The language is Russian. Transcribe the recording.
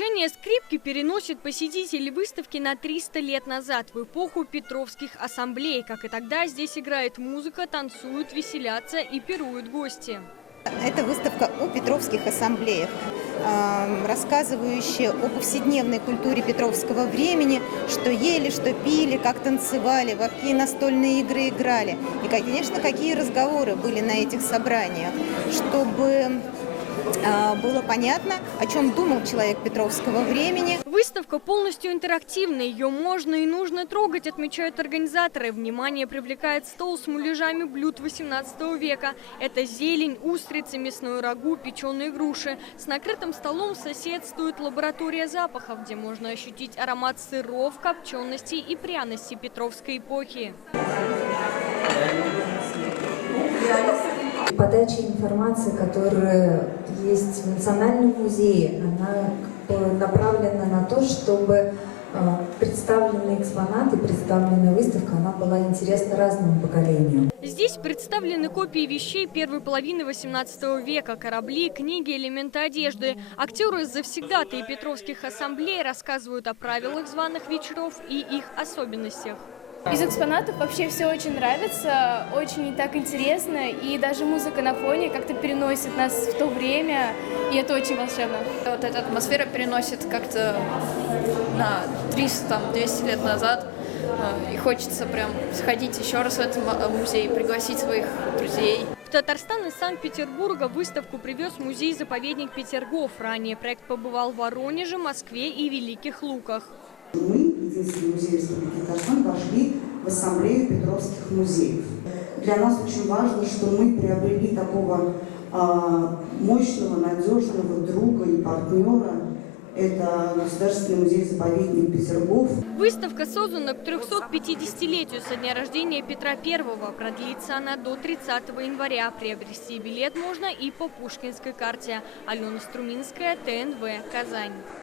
Звучание скрипки переносит посетителей выставки на 300 лет назад, в эпоху Петровских ассамблей. Как и тогда, здесь играет музыка, танцуют, веселятся и пируют гости. Это выставка о Петровских ассамблеях, рассказывающая о повседневной культуре петровского времени, что ели, что пили, как танцевали, в какие настольные игры играли. И, конечно, какие разговоры были на этих собраниях, чтобы было понятно, о чем думал человек петровского времени. Выставка полностью интерактивная, ее можно и нужно трогать, отмечают организаторы. Внимание привлекает стол с муляжами блюд 18 века. Это зелень, устрицы, мясное рагу, печеные груши. С накрытым столом соседствует лаборатория запахов, где можно ощутить аромат сыров, копченостей и пряностей петровской эпохи. Подача информации, которая есть в Национальном музее, она направлена на то, чтобы представленные экспонаты, представленная выставка, она была интересна разному поколению. Здесь представлены копии вещей первой половины 18 века, корабли, книги, элементы одежды. Актеры завсегдатаи Петровских ассамблей рассказывают о правилах званых вечеров и их особенностях. Из экспонатов вообще все очень нравится, очень так интересно, и даже музыка на фоне как-то переносит нас в то время, и это очень волшебно. Вот эта атмосфера переносит как-то на 300-200 лет назад, и хочется прям сходить еще раз в этот музей, пригласить своих друзей. В Татарстан из Санкт-Петербурга выставку привез музей-заповедник Петергоф. Ранее проект побывал в Воронеже, Москве и Великих Луках. Мы, единственный музей Республики Татарстан, вошли в ассамблею Петровских музеев. Для нас очень важно, что мы приобрели такого мощного, надежного друга и партнера. Это Государственный музей-заповедник Петергоф. Выставка создана к 350-летию со дня рождения Петра I. Продлится она до 30 января. Приобрести билет можно и по Пушкинской карте. Алена Струминская, ТНВ, Казань.